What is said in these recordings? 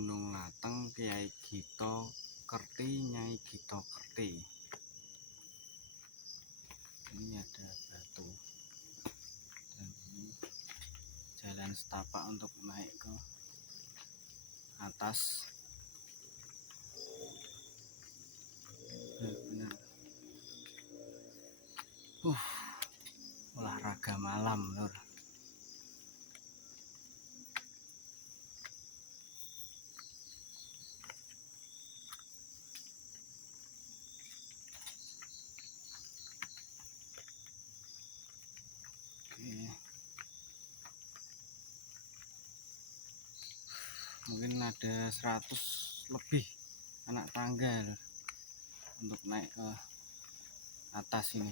Gunung Lateng, Kiai Gito Kerti, Nyai Gito Kerti. Ini ada batu dan ini jalan setapak untuk naik ke atas. Benar-benar olahraga malam, lur. Mungkin ada 100 lebih anak tangga untuk naik ke atas ini.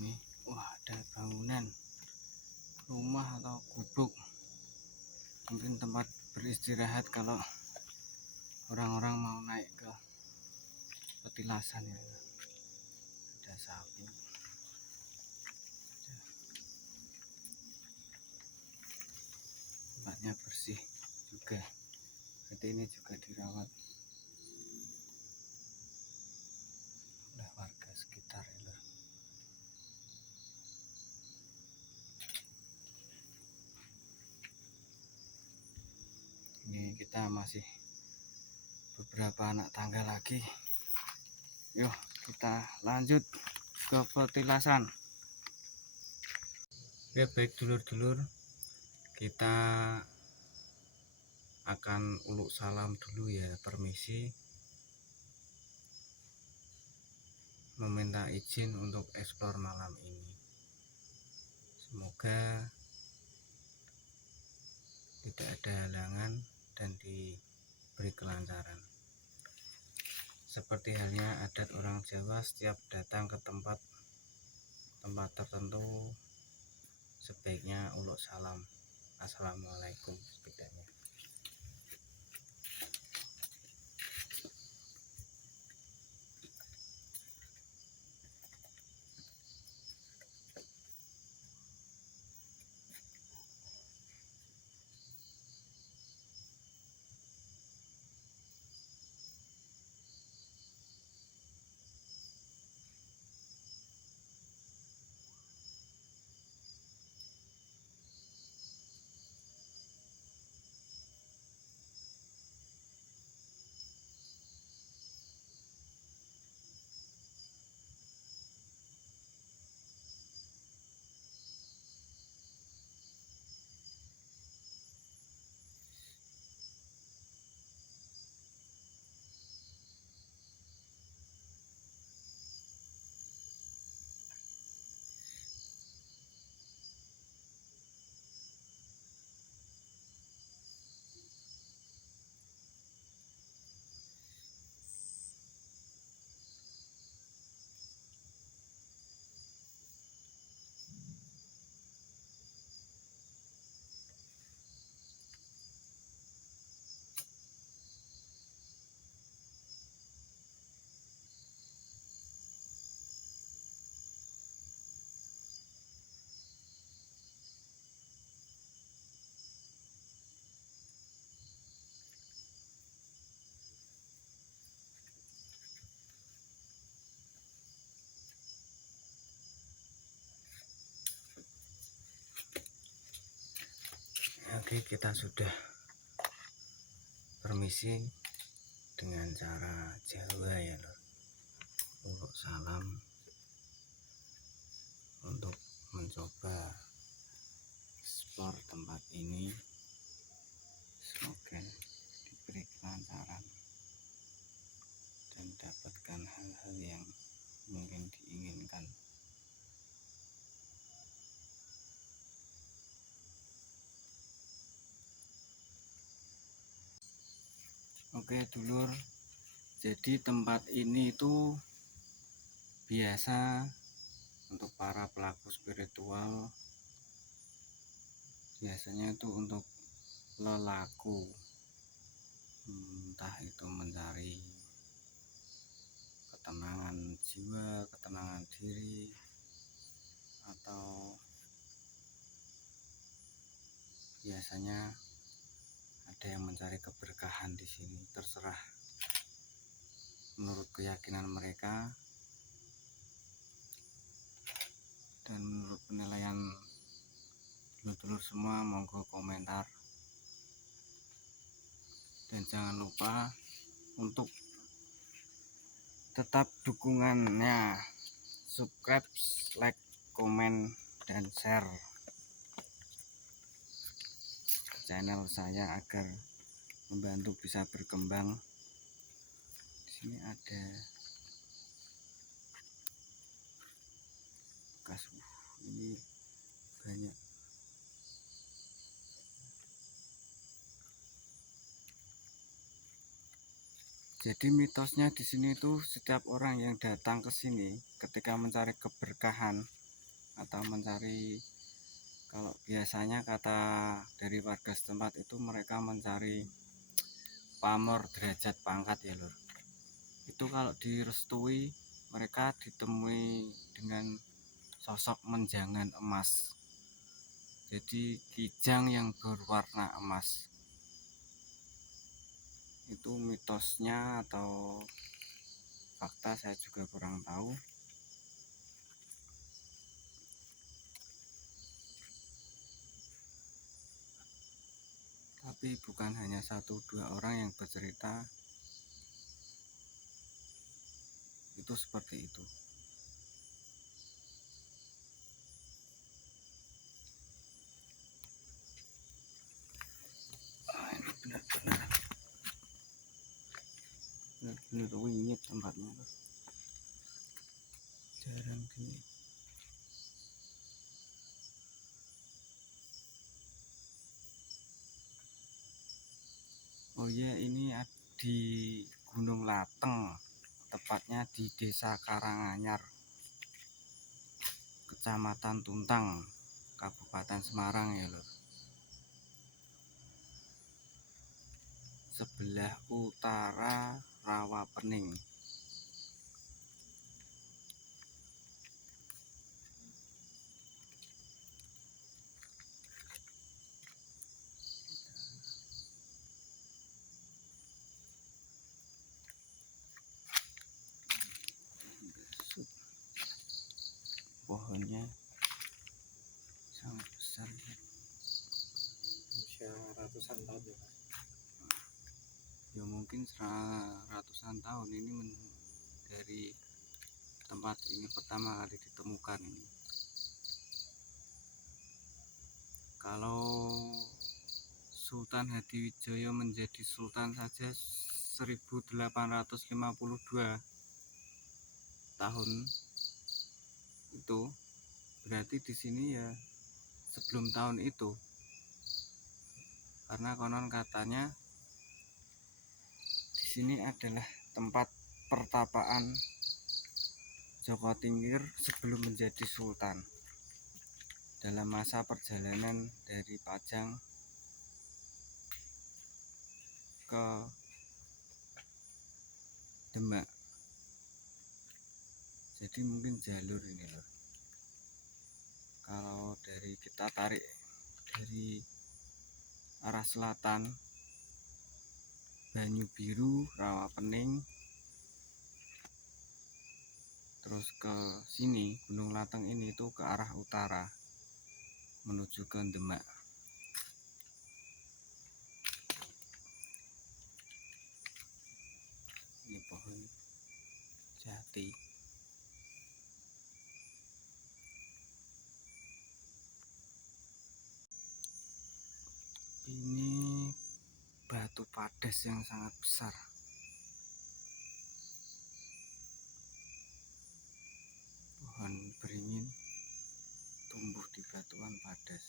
Nih, wah, ada bangunan rumah atau gubuk, mungkin tempat beristirahat kalau orang-orang mau naik ke petilasan ya. Ada sapi, tempatnya bersih juga, berarti ini juga dirawat oleh warga sekitar ya. Ini kita masih beberapa anak tangga lagi. Yuk kita lanjut ke petilasan. Oke, baik dulur-dulur, kita akan uluk salam dulu ya, permisi, meminta izin untuk eksplor malam ini. Semoga tidak ada halangan dan diberi kelancaran. Seperti halnya adat orang Jawa, setiap datang ke tempat tertentu sebaiknya uluk salam, assalamualaikum setidaknya. Oke, kita sudah permisi dengan cara Jawa ya lor, uluk salam untuk mencoba eksplor tempat ini. Semoga diberi kelancaran dan dapatkan hal-hal yang mungkin diinginkan. Oke dulur, jadi tempat ini itu biasa untuk para pelaku spiritual, biasanya itu untuk lelaku, entah itu mencari ketenangan jiwa, ketenangan diri, atau biasanya ada yang mencari keberkahan di sini. Terserah menurut keyakinan mereka dan menurut penilaian dulur-dulur semua. Monggo komentar, dan jangan lupa untuk tetap dukungannya, subscribe, like, komen, dan share channel saya agar membantu bisa berkembang. Di sini ada bekas, ini banyak. Jadi mitosnya di sini tuh setiap orang yang datang ke sini ketika mencari keberkahan atau mencari, kalau biasanya kata dari warga setempat itu mereka mencari pamor, derajat, pangkat ya lur. Itu kalau direstui mereka ditemui dengan sosok menjangan emas. Jadi kijang yang berwarna emas. Itu mitosnya atau fakta, saya juga kurang tahu. Tapi bukan hanya 1-2 orang yang bercerita itu seperti itu. Ini benar-benar wingit tempatnya, jarang gini. Oh ya, ini di Gunung Lateng, tepatnya di Desa Karanganyar, Kecamatan Tuntang, Kabupaten Semarang ya lur. Sebelah utara Rawapening. Pohonnya sangat besar ya. Usia ratusan tahun ya Mas. Ya mungkin ratusan tahun ini dari tempat ini pertama kali ditemukan ini. Kalau Sultan Hadiwijaya menjadi sultan saja 1852 tahun itu, berarti di sini ya sebelum tahun itu, karena konon katanya di sini adalah tempat pertapaan Joko Tingkir sebelum menjadi sultan dalam masa perjalanan dari Pajang ke Demak. Jadi mungkin jalur ini loh, kalau dari kita tarik dari arah selatan, Banyu Biru, Rawapening, terus ke sini Gunung Lateng ini itu ke arah utara menuju ke Demak. Ini pohon jati. Ini batu padas yang sangat besar. Pohon beringin tumbuh di batuan padas.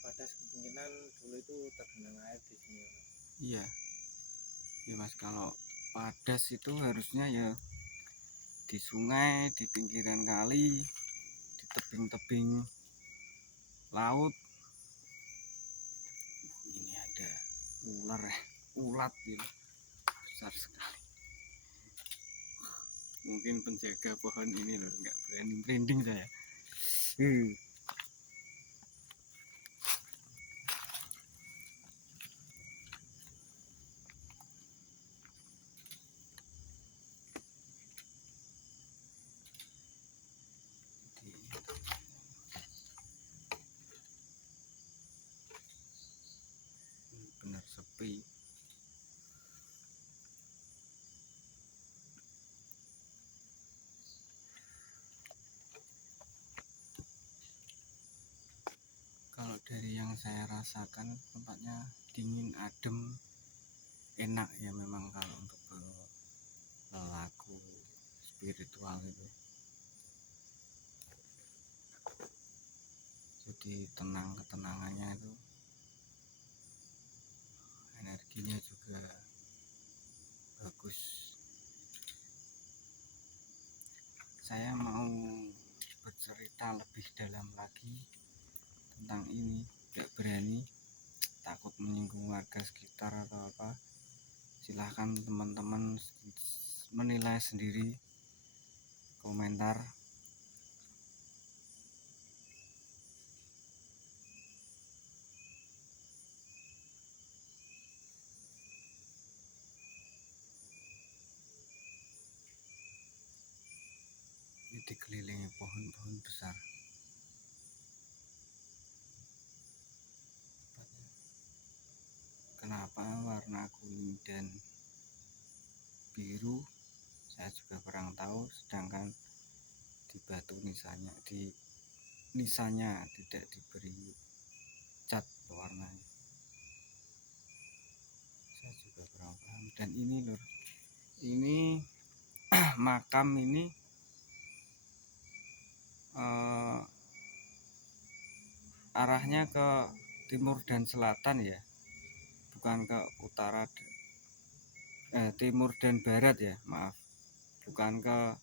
Padas kemungkinan dulu itu tergenang air di sini ya Mas. Iya, ya mas, kalau padas itu harusnya ya di sungai, di pinggiran kali, di tebing-tebing laut. Ini ada ular ya. ulat ini besar sekali. Mungkin penjaga pohon ini loh nggak berani merinding saya. Benar sepi. Kalau dari yang saya rasakan tempatnya dingin, adem, enak ya memang kalau untuk pelaku spiritual itu. Jadi tenang, ketenangannya itu, energinya juga bagus. Saya mau bercerita lebih dalam lagi tentang ini, gak berani, takut menyinggung warga sekitar atau apa. Silahkan teman-teman menilai sendiri, komentar. Ini dikelilingi pohon-pohon besar. Kenapa warna kuning dan biru saya juga kurang tahu, sedangkan di batu nisanya tidak diberi cat warnanya. Saya juga kurang paham. Dan ini lur, ini makam ini arahnya ke timur dan selatan ya, bukan ke utara, timur dan barat ya, maaf, bukan ke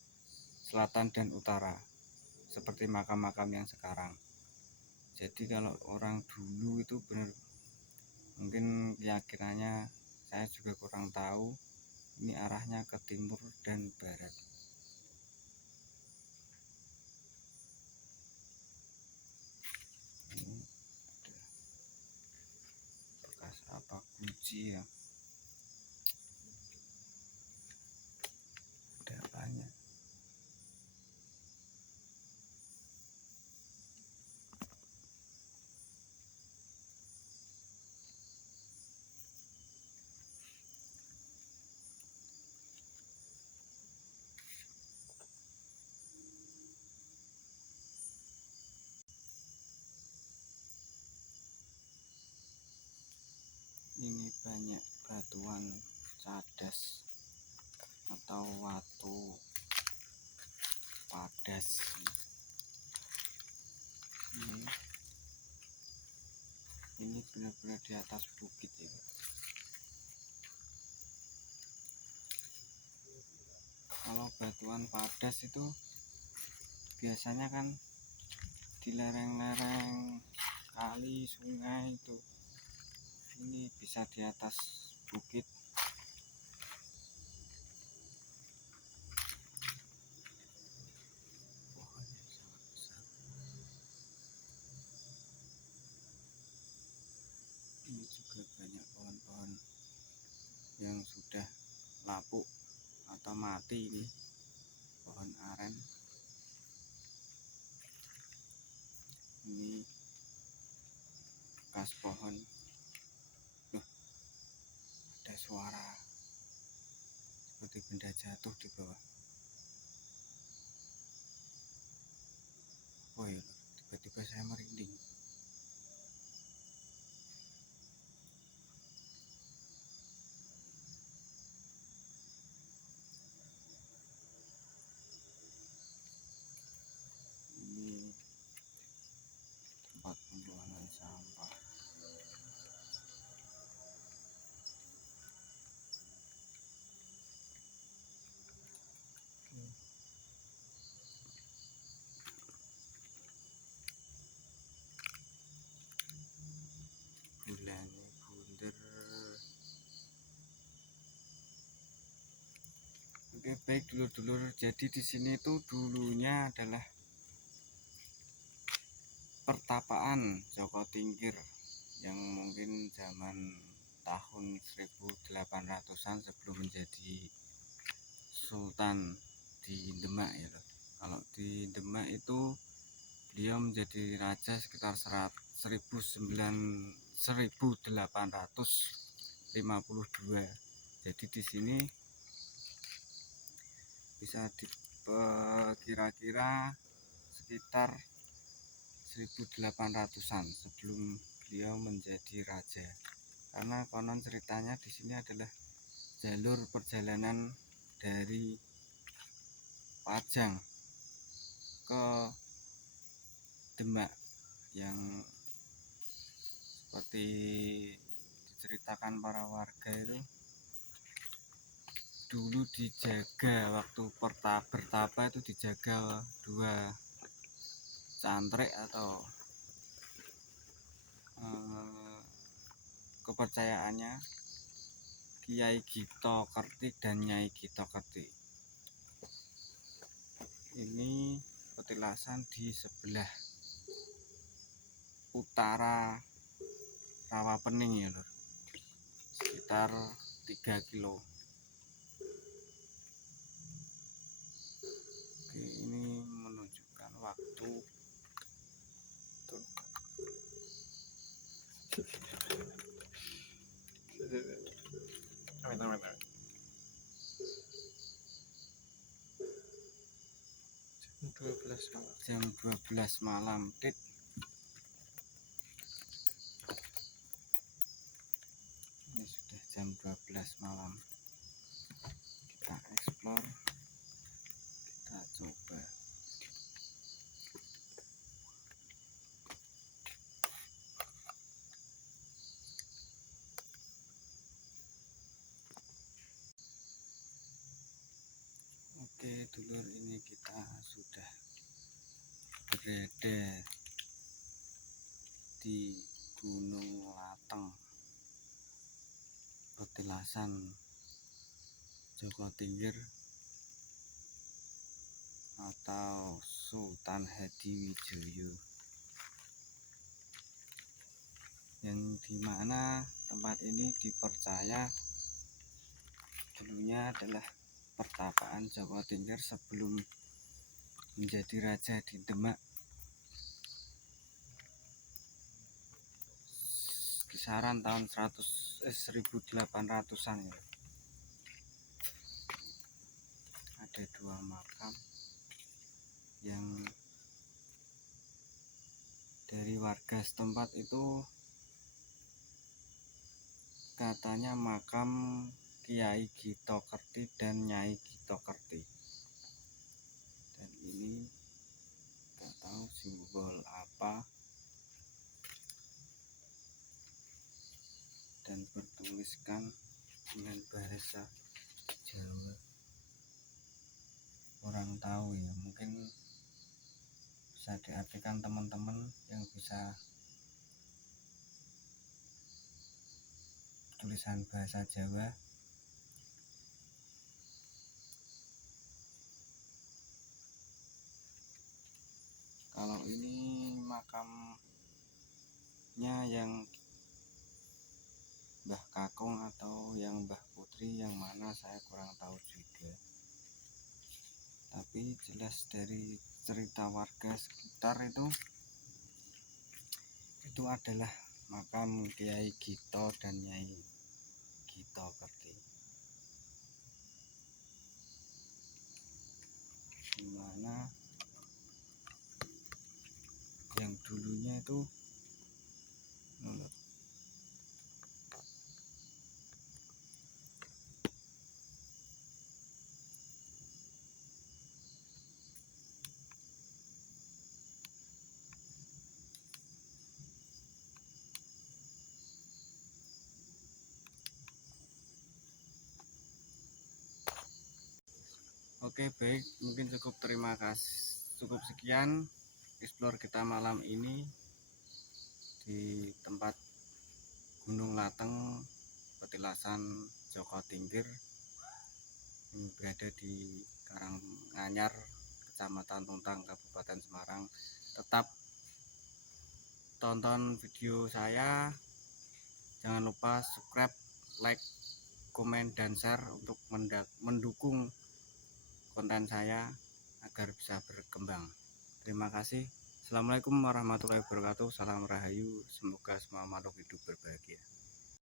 selatan dan utara seperti makam-makam yang sekarang. Jadi kalau orang dulu itu benar, mungkin keyakinannya saya juga kurang tahu, ini arahnya ke timur dan barat. Ini bekas apa kunci ya, ada banyak. Ini banyak batuan cadas atau watu padas. Ini benar-benar di atas bukit ya. Kalau batuan padas itu biasanya kan di lereng-lereng kali, sungai itu. Ini bisa di atas bukit. Pohonnya sangat besar. Ini juga banyak pohon-pohon yang sudah lapuk atau mati. Ini pohon aren. Ini bekas pohon. Ada suara seperti benda jatuh di bawah. Oh iya, tiba-tiba saya merinding. Ini tempat pembuangan sampah. baik dulur-dulur, jadi di sini tuh dulunya adalah pertapaan Joko Tingkir yang mungkin zaman tahun 1800-an sebelum menjadi Sultan di Demak ya loh. Kalau di Demak itu beliau menjadi raja sekitar 1852. Jadi di sini bisa kira-kira sekitar 1800-an sebelum beliau menjadi raja. Karena konon ceritanya di sini adalah jalur perjalanan dari Pajang ke Demak yang seperti diceritakan para warga itu dulu dijaga waktu bertapa itu dijaga dua cantrik atau kepercayaannya Kiai Gito Kerti dan Nyai Gito Kerti. Ini petilasan di sebelah utara Rawapening ya lur, sekitar 3 kilo. Oke, ini menunjukkan waktu tuh. Jam 12 malam tit. Ini sudah jam 12 malam. Kita explore, kita coba. Oke dulur, ini kita sudah berada di Gunung Lateng, petilasan Joko Tingkir atau Sultan Hadiwijoyo, yang dimana tempat ini dipercaya dulunya adalah pertapaan Joko Tingkir sebelum menjadi raja di Demak kisaran tahun 1800-an ya. Ada dua makam yang dari warga setempat itu katanya makam Kiai Gito Kerti dan Nyai Gito Kerti. Dan ini nggak tahu simbol apa, dan bertuliskan dengan bahasa Jawa. Kurang tahu ya, mungkin bisa diartikan teman-teman yang bisa tulisan bahasa Jawa. Kalau ini makamnya yang Mbah Kakung atau yang Mbah Putri yang mana saya kurang tahu juga. Tapi jelas dari cerita warga sekitar itu adalah makam Kiai Gito dan Nyai Gito Kerti, dimana yang dulunya itu Oke baik, mungkin terima kasih, cukup sekian explore kita malam ini di tempat Gunung Lateng, petilasan Joko Tingkir. yang berada di Karanganyar, Kecamatan Tuntang, Kabupaten Semarang. Tetap tonton video saya, jangan lupa subscribe, like, komen, dan share untuk mendukung konten saya agar bisa berkembang. Terima kasih. Assalamualaikum warahmatullahi wabarakatuh. Salam rahayu. Semoga semua makhluk hidup berbahagia.